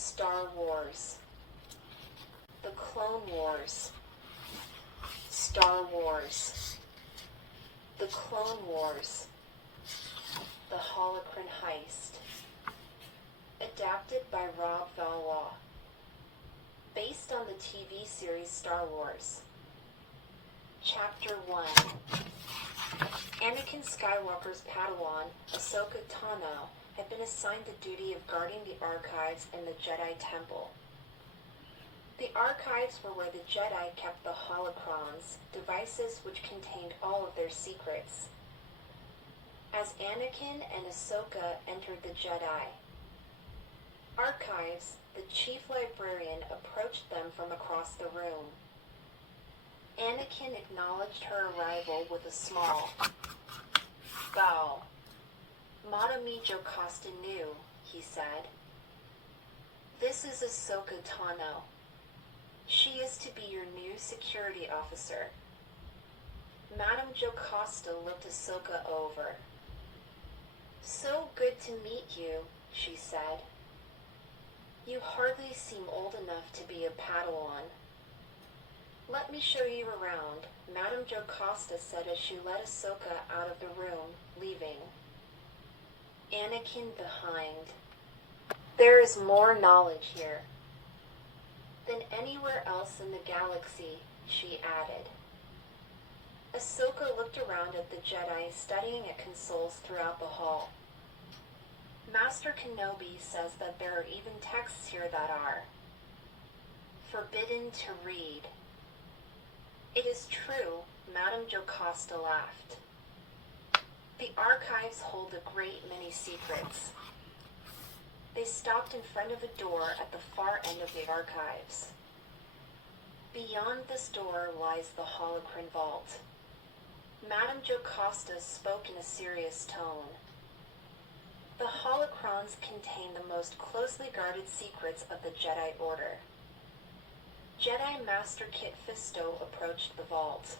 Star Wars. The Clone Wars. Star Wars. The Clone Wars. The HOLOCRON Heist. Adapted by Valois. Based on the TV series Star Wars. Chapter 1. Anakin Skywalker's Padawan, Ahsoka Tano, had been assigned the duty of guarding the archives in the Jedi Temple. The archives were where the Jedi kept the holocrons, devices which contained all of their secrets. As Anakin and Ahsoka entered the Jedi archives, the chief librarian approached them from across the room. Anakin acknowledged her arrival with a small bow. Madame Jocasta knew, he said. This is Ahsoka Tano. She is to be your new security officer. Madame Jocasta looked Ahsoka over. So good to meet you, she said. You hardly seem old enough to be a Padawan. Let me show you around, Madame Jocasta said as she led Ahsoka out of the room, leaving Anakin behind. There is more knowledge here than anywhere else in the galaxy, she added. Ahsoka looked around at the Jedi studying at consoles throughout the hall. Master Kenobi says that there are even texts here that are forbidden to read. It is true, Madame Jocasta laughed. The archives hold a great many secrets. They stopped in front of a door at the far end of the archives. Beyond this door lies the HOLOCRON vault. Madame Jocasta spoke in a serious tone. The holocrons contain the most closely guarded secrets of the Jedi Order. Jedi Master Kit Fisto approached the vault.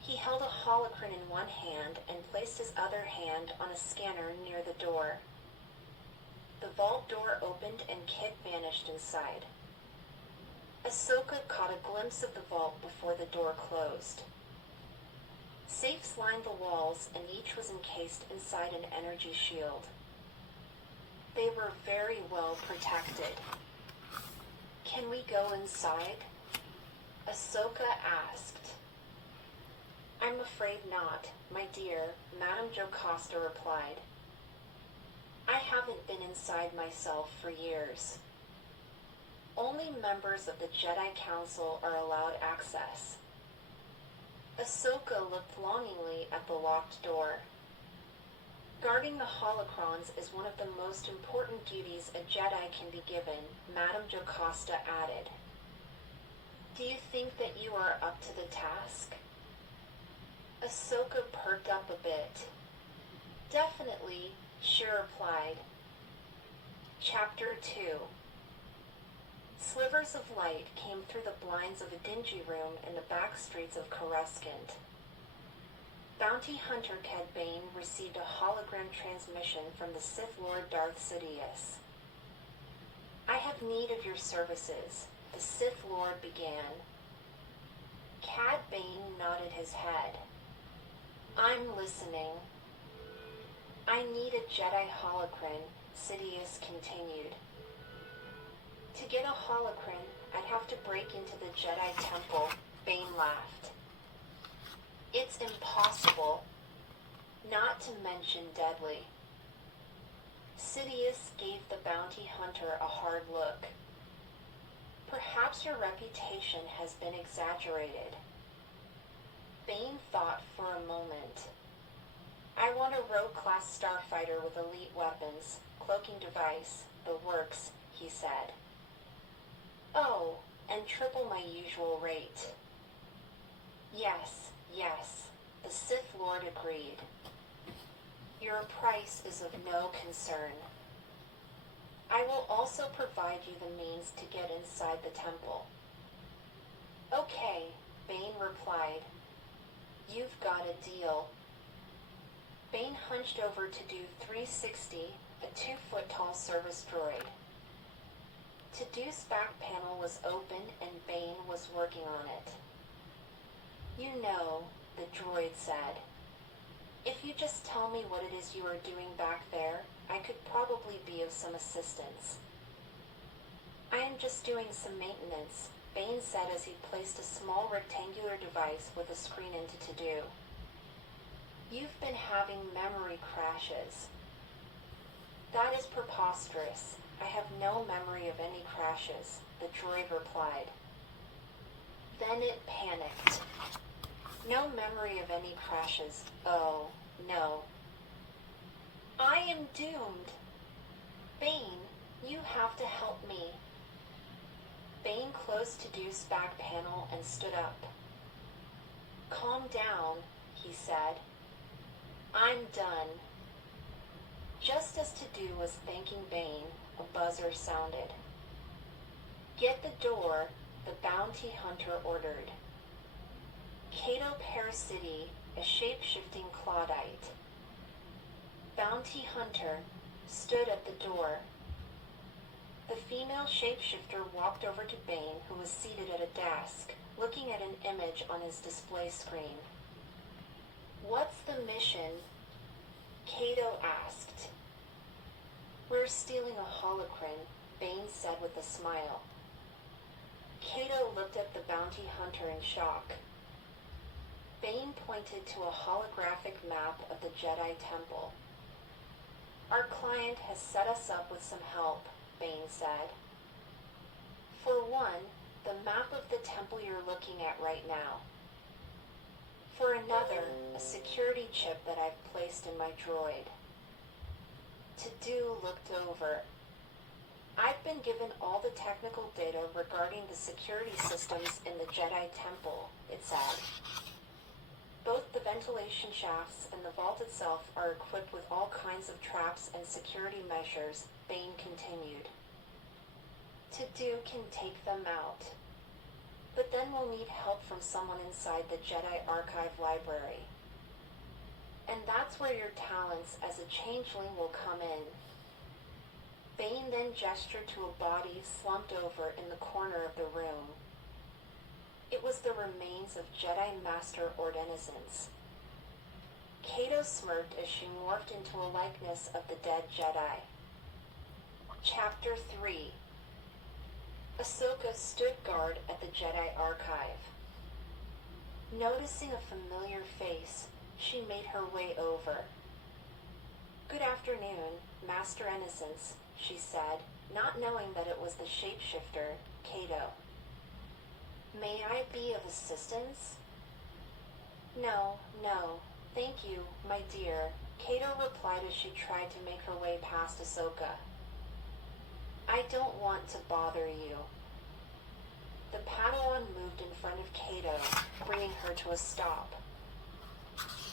He held a holocron in one hand and placed his other hand on a scanner near the door. The vault door opened and Kit vanished inside. Ahsoka caught a glimpse of the vault before the door closed. Safes lined the walls, and each was encased inside an energy shield. They were very well protected. Can we go inside? Ahsoka asked. I'm afraid not, my dear, Madame Jocasta replied. I haven't been inside myself for years. Only members of the Jedi Council are allowed access. Ahsoka looked longingly at the locked door. Guarding the holocrons is one of the most important duties a Jedi can be given, Madame Jocasta added. Do you think that you are up to the task? Ahsoka perked up a bit. Definitely, she replied. Chapter 2. Slivers of light came through the blinds of a dingy room in the back streets of Coruscant. Bounty hunter Cad Bane received a hologram transmission from the Sith Lord Darth Sidious. I have need of your services, the Sith Lord began. Cad Bane nodded his head. I'm listening. I need a Jedi holocron, Sidious continued. To get a holocron, I'd have to break into the Jedi Temple, Bane laughed. It's impossible, not to mention deadly. Sidious gave the bounty hunter a hard look. Perhaps your reputation has been exaggerated. Bane thought for a moment. I want a rogue-class starfighter with elite weapons, cloaking device, the works, he said. Oh, and triple my usual rate. Yes, the Sith Lord agreed. Your price is of no concern. I will also provide you the means to get inside the temple. Okay, Bane replied. You've got a deal. Bane hunched over to do 360, a 2-foot-tall service droid. To-do's back panel was open and Bane was working on it. You know, the droid said, if you just tell me what it is you are doing back there, I could probably be of some assistance. I am just doing some maintenance, Bane said as he placed a small rectangular device with a screen into To-do. You've been having memory crashes. That is preposterous. I have no memory of any crashes, the droid replied. Then it panicked. No memory of any crashes. Oh, no. I am doomed. Bane, you have to help me. Bane closed To-do's back panel and stood up. Calm down, he said. I'm done. Just as To-do was thanking Bane, a buzzer sounded. Get the door, the bounty hunter ordered. Cato Parasiti, a shape-shifting Claudite. Bounty hunter stood at the door. The female shapeshifter walked over to Bane, who was seated at a desk, looking at an image on his display screen. What's the mission? Cato asked. We're stealing a holocron, Bane said with a smile. Cato looked at the bounty hunter in shock. Bane pointed to a holographic map of the Jedi Temple. Our client has set us up with some help, Bane said. For one, the map of the temple you're looking at right now. For another, a security chip that I've placed in my droid. To-do looked over. I've been given all the technical data regarding the security systems in the Jedi Temple, it said. Both the ventilation shafts and the vault itself are equipped with all kinds of traps and security measures, Bane continued. To-do can take them out. But then we'll need help from someone inside the Jedi Archive Library. And that's where your talents as a changeling will come in. Bane then gestured to a body slumped over in the corner of the room. It was the remains of Jedi Master Ordenizants. Cato smirked as she morphed into a likeness of the dead Jedi. Chapter 3. Ahsoka stood guard at the Jedi Archive. Noticing a familiar face, she made her way over. Good afternoon, Master Innocence, she said, not knowing that it was the shapeshifter, Cato. May I be of assistance? No, thank you, my dear, Cato replied as she tried to make her way past Ahsoka. I don't want to bother you. The Padawan moved in front of Cato, bringing her to a stop.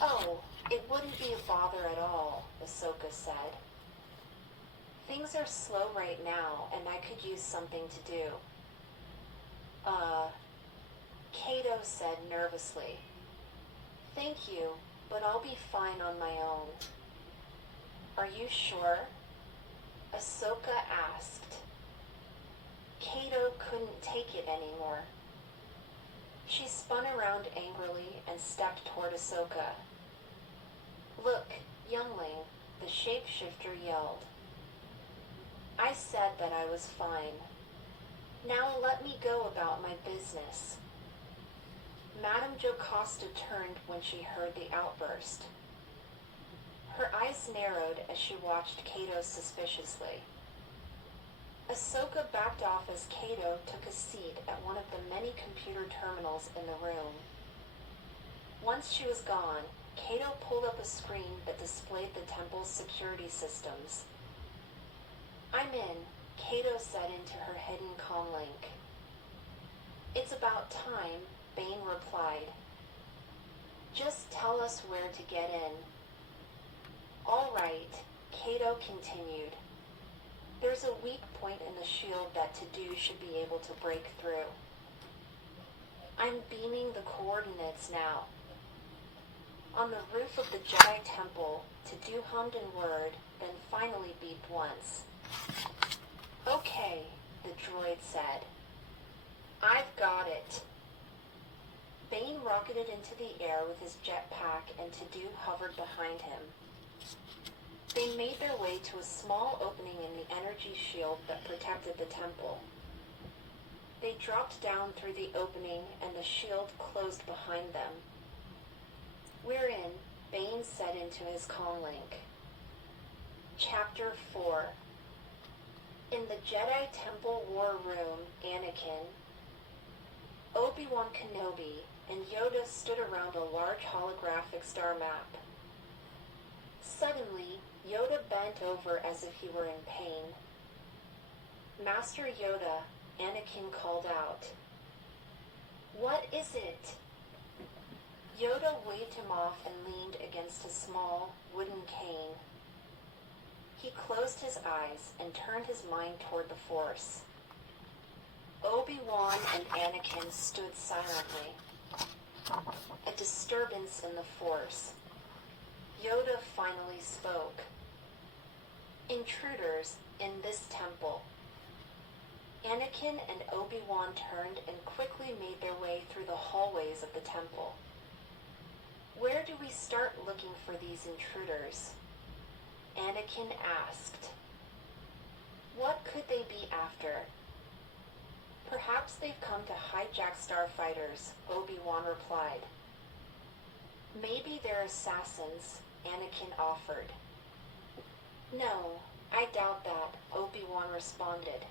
Oh, it wouldn't be a bother at all, Ahsoka said. Things are slow right now, and I could use something to do. Cato said nervously. Thank you, but I'll be fine on my own. Are you sure? Ahsoka asked. Cato couldn't take it anymore. She spun around angrily and stepped toward Ahsoka. Look, youngling, the shapeshifter yelled. I said that I was fine. Now let me go about my business. Madame Jocasta turned when she heard the outburst. Her eyes narrowed as she watched Cato suspiciously. Ahsoka backed off as Cato took a seat at one of the many computer terminals in the room. Once she was gone, Cato pulled up a screen that displayed the temple's security systems. I'm in, Cato said into her hidden comlink. It's about time, Bane replied. Just tell us where to get in. All right, Cato continued. There's a weak point in the shield that To-do should be able to break through. I'm beaming the coordinates now. On the roof of the Jedi Temple, To-do hummed and whirred, then finally beeped once. Okay, the droid said. I've got it. Bane rocketed into the air with his jetpack, and To-Do hovered behind him. They made their way to a small opening in the energy shield that protected the temple. They dropped down through the opening, and the shield closed behind them. We're in, Bane said into his comlink. Chapter 4. In the Jedi Temple War Room, Anakin, Obi-Wan Kenobi, and Yoda stood around a large holographic star map. Suddenly, Yoda bent over as if he were in pain. Master Yoda, Anakin called out. What is it? Yoda waved him off and leaned against a small, wooden cane. He closed his eyes and turned his mind toward the Force. Obi-Wan and Anakin stood silently. A disturbance in the Force. Yoda finally spoke. Intruders in this temple. Anakin and Obi-Wan turned and quickly made their way through the hallways of the temple. Where do we start looking for these intruders? Anakin asked. What could they be after? Perhaps they've come to hijack starfighters, Obi-Wan replied. Maybe they're assassins, Anakin offered. No, I doubt that, Obi-Wan responded.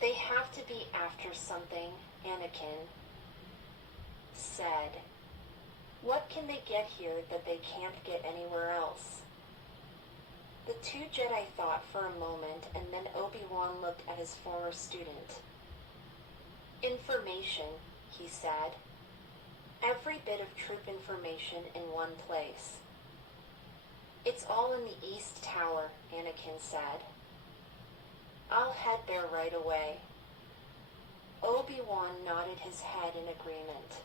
They have to be after something, Anakin said. What can they get here that they can't get anywhere else? The two Jedi thought for a moment, and then Obi-Wan looked at his former student. Information, he said. Every bit of troop information in one place. It's all in the East Tower, Anakin said. I'll head there right away. Obi-Wan nodded his head in agreement.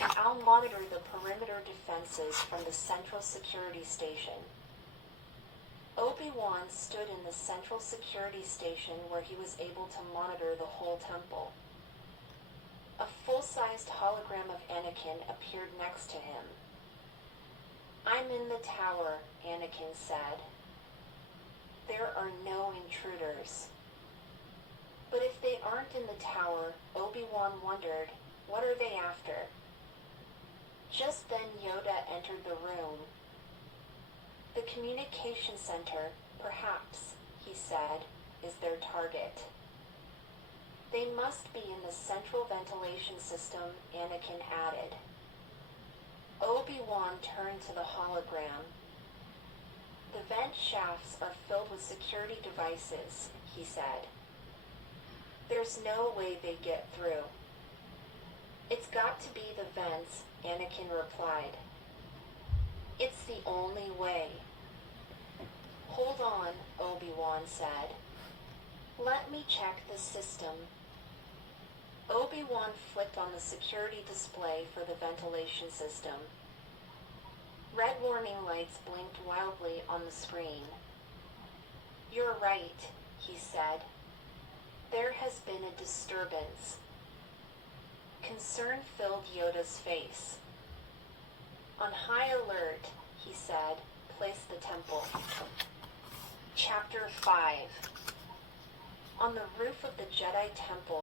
And I'll monitor the perimeter defenses from the Central Security Station. Obi-Wan stood in the Central Security Station where he was able to monitor the whole temple. A full-sized hologram of Anakin appeared next to him. I'm in the tower, Anakin said. There are no intruders. But if they aren't in the tower, Obi-Wan wondered, what are they after? Just then Yoda entered the room. The communication center, perhaps, he said, is their target. They must be in the central ventilation system, Anakin added. Obi-Wan turned to the hologram. The vent shafts are filled with security devices, he said. There's no way they get through. It's got to be the vents, Anakin replied. It's the only way. Hold on, Obi-Wan said. Let me check the system. Obi-Wan flicked on the security display for the ventilation system. Red warning lights blinked wildly on the screen. You're right, he said. There has been a disturbance. Concern filled Yoda's face. On high alert, he said, place the temple. Chapter 5. On the roof of the Jedi Temple